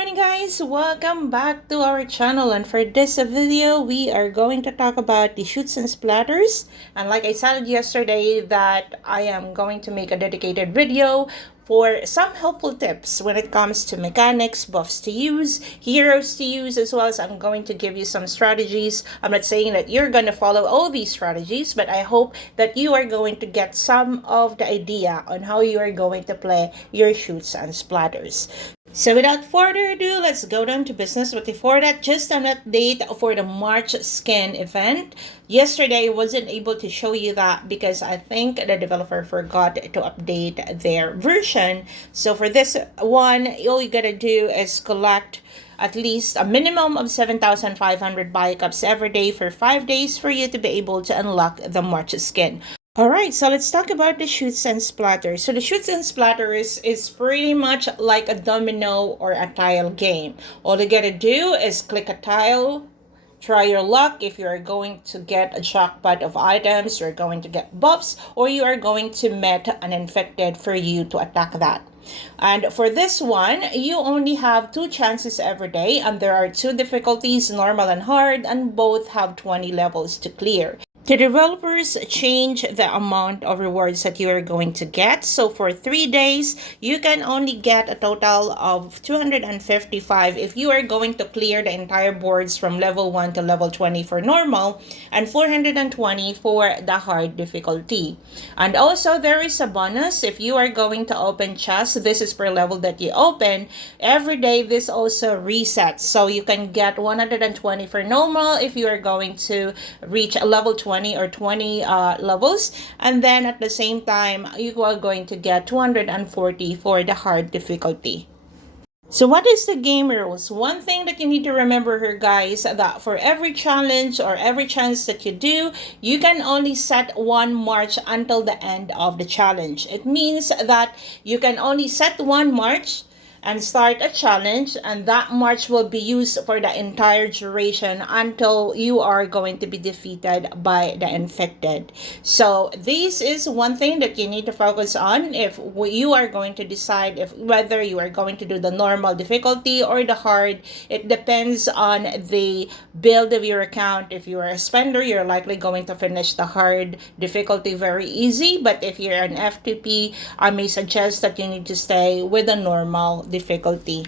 morning guys, welcome back to our channel, and for this video we are going to talk about the Shoots and Splatters. And like I said yesterday that I am going to make a dedicated video for some helpful tips when it comes to mechanics, buffs to use, heroes to use, as well as I'm going to give you some strategies. I'm not saying that you're going to follow all these strategies, but I hope that you are going to get some of the idea on how you are going to play your Shoots and Splatters. So without further ado, let's go down to business. But before that, just an update for the March skin event. Yesterday, I wasn't able to show you that because I think the developer forgot to update their version. So for this one, all you gotta do is collect at least a minimum of 7,500 buy cups every day for 5 days for you to be able to unlock the March skin. Alright, so let's talk about the Shoots and Splatters. So the Shoots and Splatters is pretty much like a domino or a tile game. All you gotta do is click a tile, try your luck if you are going to get a jackpot of items, you're going to get buffs, or you are going to meet an infected for you to attack that. And for this one, you only have 2 chances every day, and there are 2 difficulties, normal and hard, and both have 20 levels to clear. The developers change the amount of rewards that you are going to get. So for 3 days, you can only get a total of 255 if you are going to clear the entire boards from level 1 to level 20 for normal, and 420 for the hard difficulty. And also there is a bonus if you are going to open chests. This is per level that you open. Every day this also resets. So you can get 120 for normal if you are going to reach a level 20 or 20 levels, and then at the same time you are going to get 240 for the hard difficulty. So what is the game rules? One thing that you need to remember here, guys, that for every challenge or every chance that you do, you can only set 1 march until the end of the challenge. It means that you can only set 1 march and start a challenge, and that march will be used for the entire duration until you are going to be defeated by the infected. So this is one thing that you need to focus on if you are going to decide if whether you are going to do the normal difficulty or the hard. It depends on the build of your account. If you are a spender, you're likely going to finish the hard difficulty very easy, but if you're an F2P, I may suggest that you need to stay with the normal difficulty.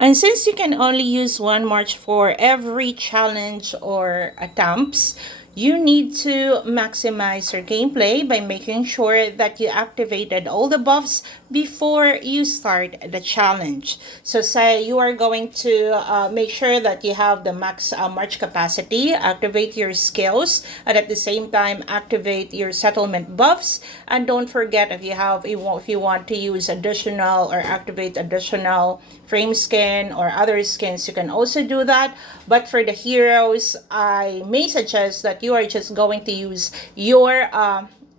And since you can only use 1 march for every challenge or attempts, you need to maximize your gameplay by making sure that you activated all the buffs before you start the challenge. So say you are going to make sure that you have the max march capacity, activate your skills, and at the same time activate your settlement buffs. And don't forget, if you want to use additional or activate additional frame skin or other skins, you can also do that. But for the heroes, I may suggest that you are just going to use your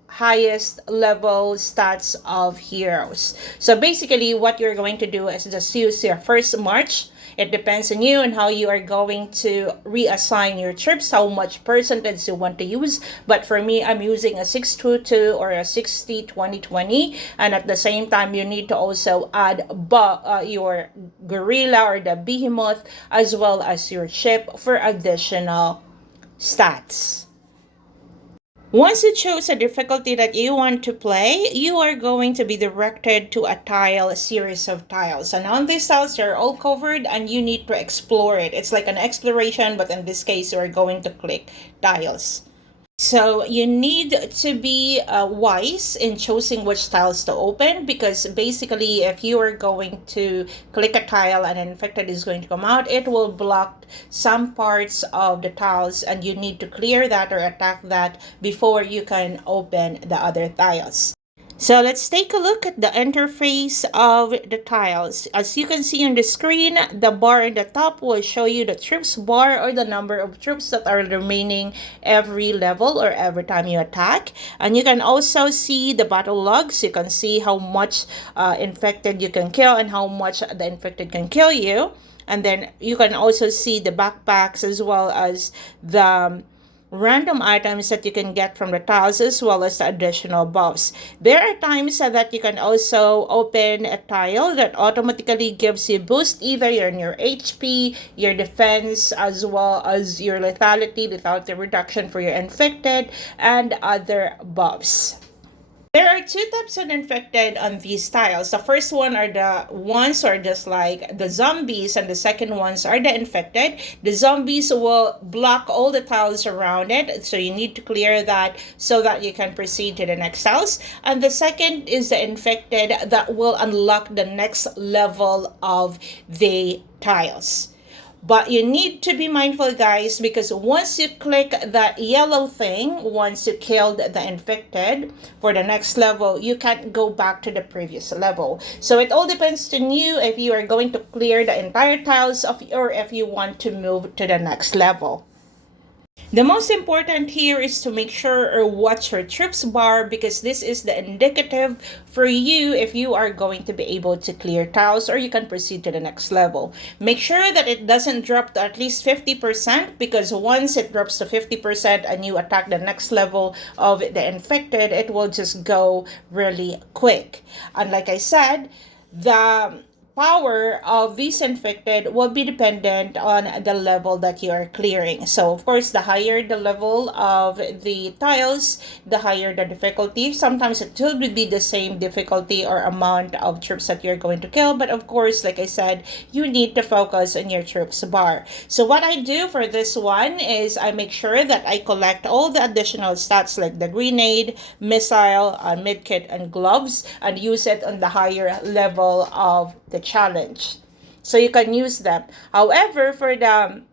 highest level stats of heroes. So basically what you're going to do is just use your first march. It depends on you and how you are going to reassign your troops, how much percentage you want to use. But for me, I'm using a 622 or a 60-20-20. And at the same time, you need to also add your gorilla or the behemoth as well as your ship for additional stats. Once you choose a difficulty that you want to play, you are going to be directed to a series of tiles. And on these tiles, they're all covered and you need to explore it. It's like an exploration, but in this case, you are going to click tiles. So you need to be wise in choosing which tiles to open, because basically if you are going to click a tile and an infected is going to come out, it will block some parts of the tiles and you need to clear that or attack that before you can open the other tiles. So let's take a look at the interface of the tiles. As you can see on the screen, the bar in the top will show you the troops bar, or the number of troops that are remaining every level or every time you attack. And you can also see the battle logs. You can see how much infected you can kill and how much the infected can kill you. And then you can also see the backpacks as well as the random items that you can get from the tiles as well as the additional buffs. There are times that you can also open a tile that automatically gives you boost either in your HP, your defense, as well as your lethality reduction for your infected, and other buffs. There are two types of infected on these tiles. The first one are the ones who are just like the zombies, and the second ones are the infected. The zombies will block all the tiles around it, so you need to clear that so that you can proceed to the next house. And the second is the infected that will unlock the next level of the tiles. But you need to be mindful, guys, because once you click that yellow thing, once you killed the infected for the next level, you can't go back to the previous level. So it all depends on you if you are going to clear the entire tiles or if you want to move to the next level. The most important here is to make sure or watch your troops bar, because this is the indicative for you if you are going to be able to clear tiles or you can proceed to the next level. Make sure that it doesn't drop to at least 50%, because once it drops to 50% and you attack the next level of the infected, it will just go really quick. And like I said, the power of these infected will be dependent on the level that you are clearing. So of course, the higher the level of the tiles, the higher the difficulty. Sometimes it will be the same difficulty or amount of troops that you're going to kill, but of course, like I said, you need to focus on your troops bar. So what I do for this one is I make sure that I collect all the additional stats like the grenade, missile, medkit, and gloves, and use it on the higher level of the challenge, so you can use them. However, for the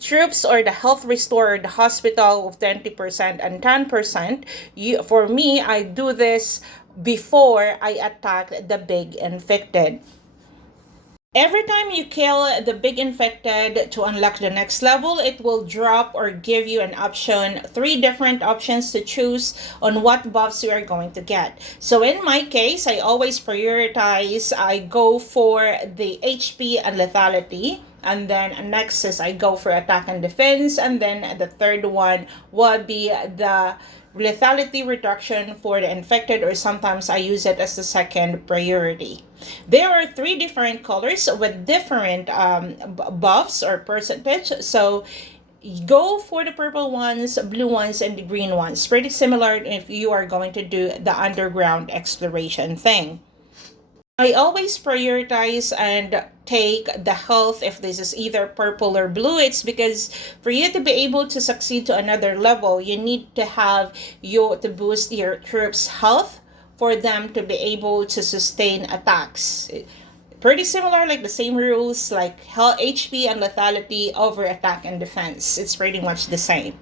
troops or the health restore, the hospital of 20% and 10%, for me, I do this before I attack the big infected. Every time you kill the big infected to unlock the next level, it will drop or give you an option, 3 different options to choose on what buffs you are going to get. So in my case, I always prioritize, I go for the HP and lethality. And then next is I go for attack and defense. And then the third one would be the lethality reduction for the infected, or sometimes I use it as the second priority. There are 3 different colors with different buffs or percentage. So go for the purple ones, blue ones, and the green ones. Pretty similar if you are going to do the underground exploration thing. I always prioritize and take the health if this is either purple or blue. It's because for you to be able to succeed to another level, you need to have to boost your troops' health for them to be able to sustain attacks. Pretty similar, like the same rules, like HP and lethality over attack and defense. It's pretty much the same.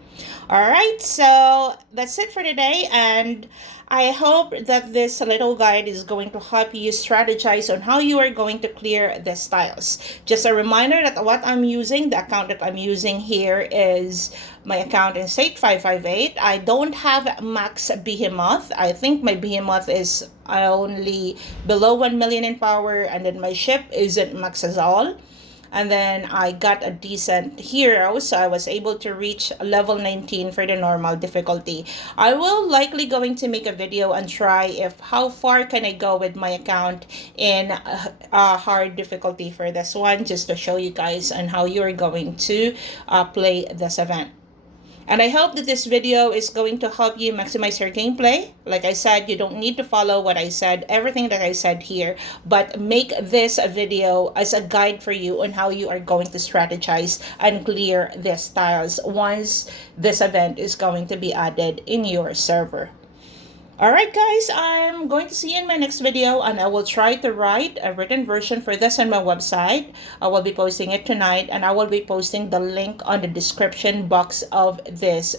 Alright, so that's it for today, and I hope that this little guide is going to help you strategize on how you are going to clear the styles. Just a reminder that what I'm using, the account that I'm using here is my account in State 558. I don't have max behemoth. I think my behemoth is only below 1 million in power, and then my ship isn't max as all. And then I got a decent hero, so I was able to reach level 19 for the normal difficulty. I will likely going to make a video and try if how far can I go with my account in a hard difficulty for this one, just to show you guys on how you're going to play this event. And I hope that this video is going to help you maximize your gameplay. Like I said, you don't need to follow what I said, everything that I said here, but make this a video as a guide for you on how you are going to strategize and clear these tiles once this event is going to be added in your server. Alright guys, I'm going to see you in my next video, and I will try to write a written version for this on my website. I will be posting it tonight, and I will be posting the link on the description box of this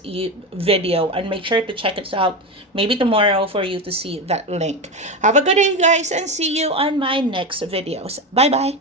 video, and make sure to check it out maybe tomorrow for you to see that link. Have a good day guys, and see you on my next videos. Bye bye.